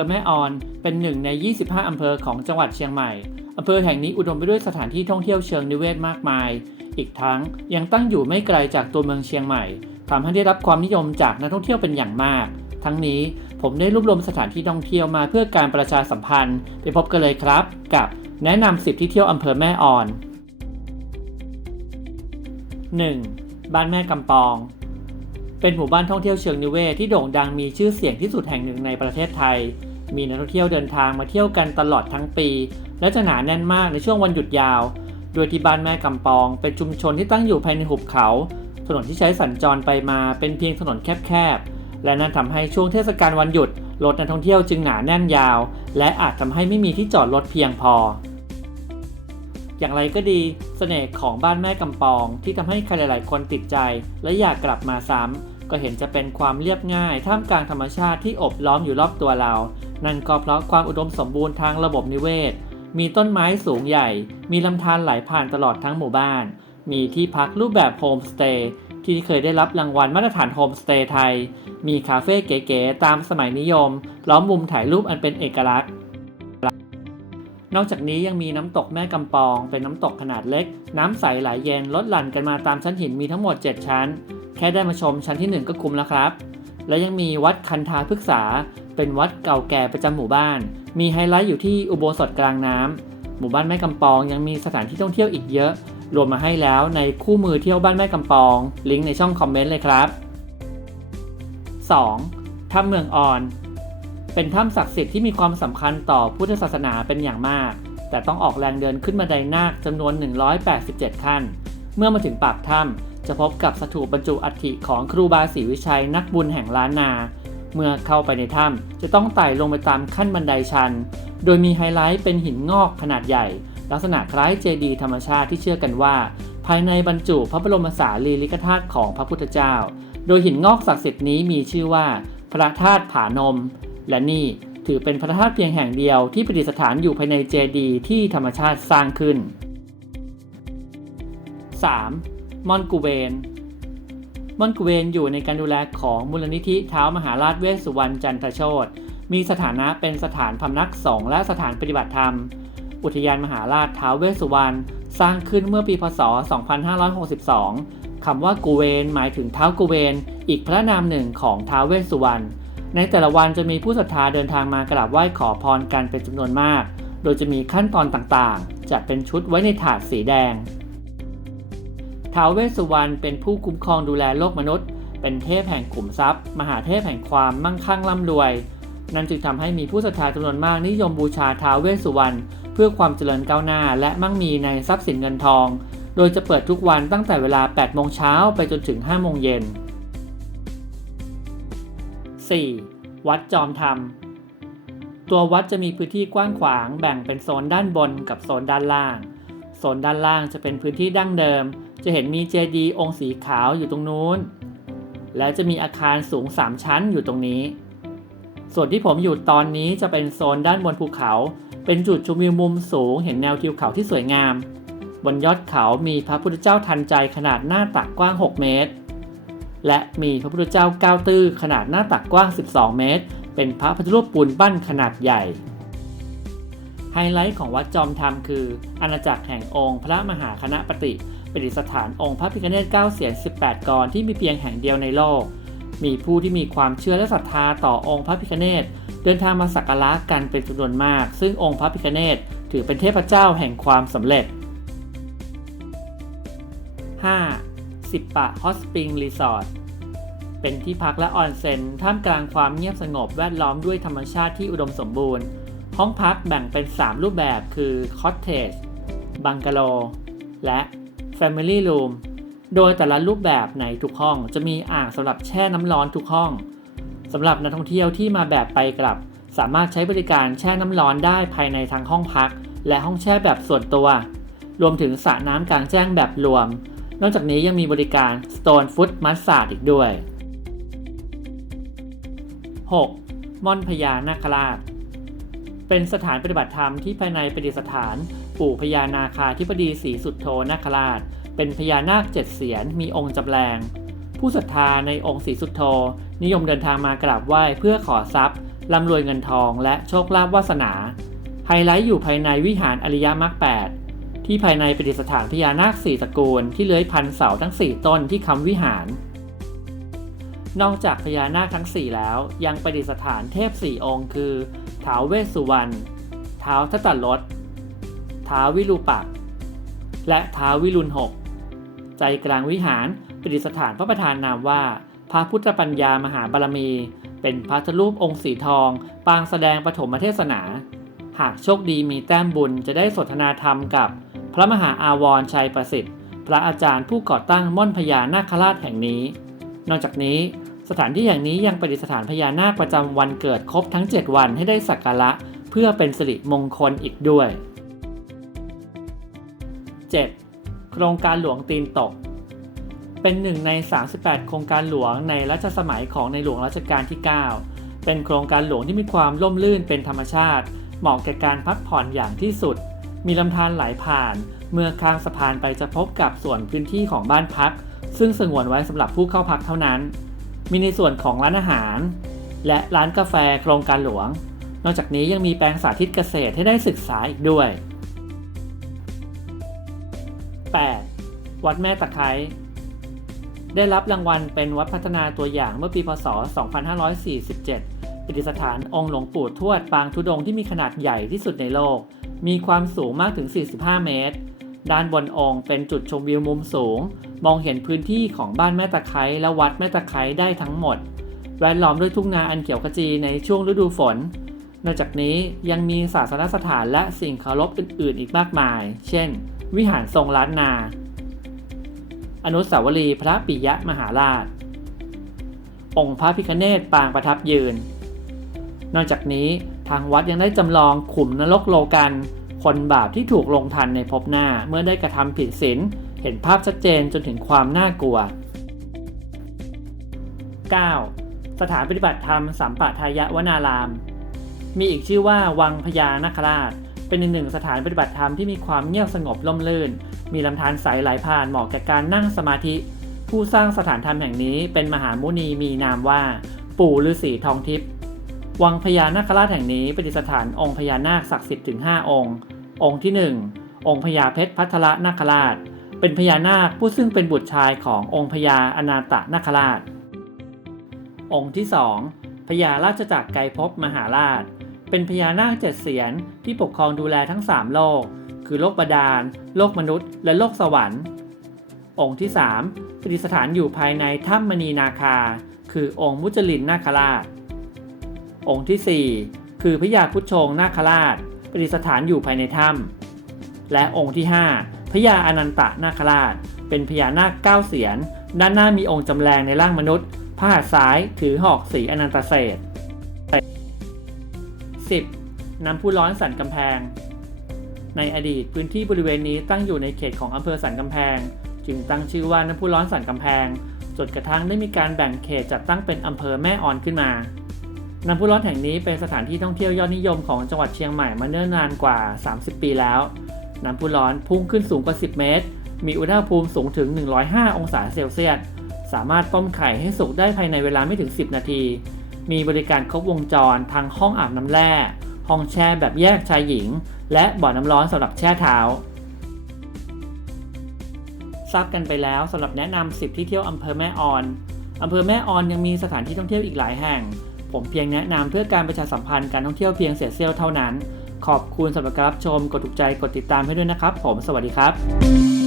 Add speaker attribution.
Speaker 1: อแม่ออน เป็นหนึ่งใน 25 อำเภอของจังหวัดเชียงใหม่ อำเภอแห่งนี้อุดมไปด้วยสถานที่ท่องเที่ยวเชิงนิเวศมากมาย อีกทั้งยังตั้งอยู่ไม่ไกลจากตัวเมืองเชียงใหม่ทำให้ได้รับความนิยมจากนักท่องเที่ยวเป็นอย่างมาก ทั้งนี้ผมได้รวบรวมสถานที่ท่องเที่ยวมาเพื่อการประชาสัมพันธ์ ไปพบกันเลยครับ กับแนะนำ10ที่เที่ยวอำเภอแม่ออน 1. บ้านแม่กำปอง เป็นหมู่บ้านท่องเที่ยวเชิงนิเวศที่โด่งดังมีชื่อเสียงที่สุดแห่งหนึ่งในประเทศไทย มีนักท่องเที่ยวเดินทางมาเที่ยวกันตลอดทั้งปี และจะหนาแน่นมากในช่วงวันหยุดยาว โดยที่บ้านแม่กำปอง เป็นชุมชนที่ตั้งอยู่ภายในหุบเขา ถนนที่ใช้สัญจรไปมาเป็นเพียงถนนแคบๆ และนั่นทำให้ช่วงเทศกาลวันหยุดรถนักท่องเที่ยวจึงหนาแน่นยาว และอาจทำให้ไม่มีที่จอดรถเพียงพอ อย่างไรก็ดีเสน่ห์ของบ้านแม่กำปอง ที่ทำให้ใครหลาย ๆ คนติดใจ และอยากกลับมาซ้ำก็เห็นจะเป็นความเรียบง่าย ท่ามกลางธรรมชาติที่อบล้อมอยู่รอบตัวเรา นั่นก็เพราะความอุดมสมบูรณ์ทางระบบนิเวศ มีต้นไม้สูงใหญ่ มีลำธารไหลผ่านตลอดทั้งหมู่บ้าน มีที่พักรูปแบบโฮมสเตย์ที่เคยได้รับรางวัลมาตรฐานโฮมสเตย์ไทย มีคาเฟ่เก๋ๆตามสมัยนิยม ล้อมมุมถ่ายรูปอันเป็นเอกลักษณ์ นอกจากนี้ยังมีน้ำตกแม่กำปอง เป็นน้ำตกขนาดเล็ก น้ำใสไหลเย็นลดหลั่นกันมาตามชั้นหินมีทั้งหมด 7 ชั้น แค่ได้มาชมชั้นที่ 1 ก็คุ้มแล้วครับ และยังมีวัดคันธาพฤกษา เป็นวัดเก่าแก่ประจำหมู่บ้าน มีไฮไลท์อยู่ที่อุโบสถกลางน้ำหมู่บ้านแม่กำปองยังมีสถานที่ท่องเที่ยวอีกเยอะ รวมมาให้แล้วในคู่มือเที่ยวบ้านแม่กำปอง ลิงก์ในช่องคอมเมนต์เลยครับ 2. ถ้ำเมืองอ่อน เป็นถ้ำศักดิ์สิทธิ์ที่มีความสำคัญต่อพุทธศาสนาเป็นอย่างมาก แต่ต้องออกแรงเดินขึ้นบันไดนาคจำนวน 187 ขั้น เมื่อมาถึงปากถ้ำจะพบกับสถูปบรรจุอัฐิของครูบาศรีวิชัยนักบุญแห่งล้านนา เมื่อเข้าไปในถ้ำจะต้องไต่ลงไปตามขั้นบันไดชัน โดยมีไฮไลท์เป็นหินงอกขนาดใหญ่ ลักษณะคล้ายเจดีย์ธรรมชาติที่เชื่อกันว่า ภายในบรรจุพระบรมสารีริกธาตุของพระพุทธเจ้า โดยหินงอกศักดิ์สิทธิ์นี้มีชื่อว่า พระธาตุผานม และนี่ถือเป็นพระธาตุเพียงแห่งเดียวที่ประดิษฐานอยู่ภายในเจดีย์ที่ธรรมชาติสร้างขึ้น 3. มอนกูเวน มอนกูเวนอยู่ในการดูแลของมูลนิธิเท้ามหาราชเวสสุวรรณจันทโชตมีสถานะเป็นสถานพำนักสงฆ์และสถานปฏิบัติธรรม อุทยานมหาราชเท้าเวสสุวรรณสร้างขึ้นเมื่อปีพศ 2562 คำว่ากูเวนหมายถึงเท้ากูเวนอีกพระนามหนึ่งของท้าเวสสุวรรณ ในแต่ละวันจะมีผู้ศรัทธาเดินทางมากราบไหว้ขอพรกันเป็นจำนวนมาก โดยจะมีขั้นตอนต่างๆจัดเป็นชุดไว้ในถาดสีแดง ท้าวเวสสุวรรณเป็นผู้คุ้มครองดูแลโลกมนุษย์ เป็นเทพแห่งขุมทรัพย์ มหาเทพแห่งความมั่งคั่งร่ำรวย นั่นจึงทำให้มีผู้ศรัทธาจำนวนมากนิยมบูชาท้าวเวสสุวรรณเพื่อความเจริญก้าวหน้าและมั่งมีในทรัพย์สินเงินทอง โดยจะเปิดทุกวันตั้งแต่เวลา 8 โมงเช้าไปจนถึง 5 โมงเย็น 4. วัดจอมธรรม ตัววัดจะมีพื้นที่กว้างขวาง แบ่งเป็นโซนด้านบนกับโซนด้านล่าง โซนด้านล่างจะเป็นพื้นที่ดั้งเดิม จะเห็นมีเจดีย์องค์สีขาวอยู่ตรงนู้น และจะมีอาคารสูง 3 ชั้นอยู่ตรงนี้ ส่วนที่ผมอยู่ตอนนี้จะเป็นโซนด้านบนภูเขา เป็นจุดชมวิวมุมสูง เห็นแนวทิวเขาที่สวยงาม บนยอดเขามีพระพุทธเจ้าทันใจขนาดหน้าตักกว้าง 6 เมตร และมีพระพุทธเจ้าก้าวตื้อขนาดหน้าตักกว้าง 12 เมตร เป็นพระพุทธรูปปูนปั้นขนาดใหญ่ไฮไลท์ของวัดจอมธรรมคือ อาณาจักรแห่งองค์พระมหาคณะปฏิ ประดิษฐานองค์พระพิฆเนศ9เสียน18 กรที่มีเพียงแห่งเดียวในโลก มีผู้ที่มีความเชื่อและศรัทธาต่อองค์พระพิฆเนศเดินทางมาสักการะกันเป็นจำนวนมาก ซึ่งองค์พระพิฆเนศถือเป็นเทพเจ้าแห่งความสำเร็จ 5. สิบปะฮอตสปริงรีสอร์ทเป็นที่พักและออนเซ็นท่ามกลางความเงียบสงบแวดล้อมด้วยธรรมชาติที่อุดมสมบูรณ์ ห้องพักแบ่งเป็น 3 รูปแบบคือคอ t เทจบังกะโล และ Family Room โดยแต่ละรูปแบบในทุกห้องจะมีอ่างสำหรับแช่น้ำร้อนทุกห้องสำหรับนักท่องเที่ยวที่มาแบบไปกลับ สามารถใช้บริการแช่น้ำร้อนได้ภายในทั้งห้องพัก และห้องแช่แบบส่วนตัว รวมถึงสระน้ำกลางแจ้งแบบรวม นอกจากนี้ยังมีบริการ Stone Foot Massage อีกด้วย 6. ม่อนพญานาคราช เป็นสถานปฏิบัติธรรมที่ภายในประดิษฐาน ปู่พญานาคาธิบดีศรีสุดโทนาคราช เป็นพญานาคเจ็ดเสียนมีองค์จำแรง ผู้ศรัทธาในองค์ศรีสุดโทนิยมเดินทางมากราบไหว้เพื่อขอทรัพย์ร่ำรวยเงินทองและโชคลาภวาสนา ไฮไลท์อยู่ภายในวิหารอริยมรรคแปดที่ภายในประดิษฐานพญานาคสี่ตระกูลที่เลื้อยพันเสาทั้ง 4 ต้นที่คำวิหาร นอกจากพญานาคทั้ง 4 แล้วยังประดิษฐานเทพ 4 องค์คือ ท้าวเวสสุวรรณท้าวทัตตลดท้าววิรูปักษ์และท้าววิรุณหกใจกลางวิหารประดิษฐานพระประธานนามว่า พระพุทธปัญญามหาบารมี เป็นพระทรูปองค์สีทอง ปางแสดงปฐมเทศนา หากโชคดีมีแต้มบุญจะได้สนทนาธรรมกับ พระมหาอาวรชัยประสิทธิ์ พระอาจารย์ผู้ก่อตั้งม่อนพญานาคราชแห่งนี้ นอกจากนี้ สถานที่อย่างนี้ยังประดิษฐานพญานาคประจำวันเกิดครบทั้ง 7 วันให้ได้สักการะ เพื่อเป็นสิริมงคลอีกด้วย 7. โครงการหลวงตีนตก เป็นหนึ่งใน 38 โครงการหลวงในรัชสมัยของในหลวงรัชกาลที่ 9 เป็นโครงการหลวงที่มีความร่มรื่นเป็นธรรมชาติ เหมาะแก่การพักผ่อนอย่างที่สุด มีลำธารไหลผ่าน เมื่อข้างสะพานไปจะพบกับส่วนพื้นที่ของบ้านพัก ซึ่งสงวนไว้สำหรับผู้เข้าพักเท่านั้น มีในส่วนของร้านอาหาร และร้านกาแฟโครงการหลวง นอกจากนี้ยังมีแปลงสาธิตเกษตรให้ได้ศึกษาอีกด้วย 8. วัดแม่ตะไคร้ได้รับรางวัลเป็นวัดพัฒนาตัวอย่างเมื่อปีพศ 2547ประดิษฐานองค์หลวงปู่ทวดปางทุดงที่มีขนาดใหญ่ที่สุดในโลก มีความสูงมากถึง 45 เมตร ด้านบนองค์เป็นจุดชมวิวมุมสูง มองเห็นพื้นที่ของบ้านแม่ตะไคร้และวัดแม่ตะไคร้ได้ทั้งหมด แวดล้อมด้วยทุ่งนาอันเขียวขจีในช่วงฤดูฝน นอกจากนี้ยังมีศาสนสถานและสิ่งเคารพอื่น ๆ อีกมากมาย เช่น วิหารทรงล้านนา อนุสาวรีย์พระปิยะมหาราช องค์พระพิคเนตปางประทับยืน นอกจากนี้ทางวัดยังได้จำลองขุมนรกโลกัน คนบาปที่ถูกลงทันในภพหน้าเมื่อได้กระทำผิดศีลเห็นภาพชัดเจนจนถึงความน่ากลัว 9. สถานปฏิบัติธรรมสัมปทายะวนาราม มีอีกชื่อว่าวังพญานาคราช เป็นอีกหนึ่งสถานปฏิบัติธรรมที่มีความเงียบสงบล่มลื่น มีลำธารใสไหลผ่านเหมาะแก่การนั่งสมาธิ ผู้สร้างสถานธรรมแห่งนี้เป็นมหามุนีมีนามว่า ปู่ฤาษีทองทิพย์วังพญานาคราชแห่งนี้ประดิษฐานองค์พญานาคศักดิ์สิทธิ์ถึง 5 องค์ องค์ที่ 1 องค์พญาเพชรพัทรนาคราช เป็นพญานาคผู้ซึ่งเป็นบุตรชายขององค์พญาอนาตนาคราช องค์ที่ 2 พญาราชจักรไกรภพมหาราช เป็นพญานาคเจ็ดเสียนที่ปกครองดูแลทั้ง 3 โลก คือโลกบาดาล โลกมนุษย์ และโลกสวรรค์ องค์ที่ 3ประดิษฐานอยู่ภายในถ้ำมณีนาคา คือองค์มุจลินนาคราช องค์ที่ 4 คือพญาพุทธชงนาคราช ประดิษฐานอยู่ภายในถ้ำและองค์ที่ 5พญาอนันตนาคราช เป็นพญานาคเก้าเสียน ด้านหน้ามีองค์จำแรงในร่างมนุษย์พระหัตถ์ซ้ายถือหอกสีอนันตเศษ 10. น้ำพุร้อนสันกำแพง ในอดีตพื้นที่บริเวณนี้ตั้งอยู่ในเขตของอำเภอสันกำแพง จึงตั้งชื่อว่าน้ำพุร้อนสันกำแพงจนกระทั่งได้มีการแบ่งเขตจัดตั้งเป็นอำเภอแม่ออนขึ้นมา น้ำพุร้อนแห่งนี้เป็นสถานที่ท่องเที่ยวยอดนิยมของจังหวัดเชียงใหม่มาเนิ่นนานกว่า 30 ปีแล้ว น้ำพุร้อนพุ่งขึ้นสูงกว่า 10 เมตร มีอุณหภูมิสูงถึง 105 องศาเซลเซียส สามารถต้มไข่ให้สุกได้ภายในเวลาไม่ถึง 10 นาที มีบริการครบวงจรทางห้องอาบน้ำแร่ ห้องแช่แบบแยกชายหญิง และบ่อน้ำร้อนสำหรับแช่เท้าทราบกันไปแล้วสำหรับแนะนำ10ที่เที่ยวอำเภอแม่ออนอำเภอแม่ออนยังมีสถานที่ท่องเที่ยวอีกหลายแห่ง ผมเพียงแนะนำเพื่อการประชาสัมพันธ์การท่องเที่ยวเพียงเศษเสี้ยวเท่านั้น ขอบคุณสำหรับการรับชม กดถูกใจ กดติดตามให้ด้วยนะครับ ผม สวัสดีครับ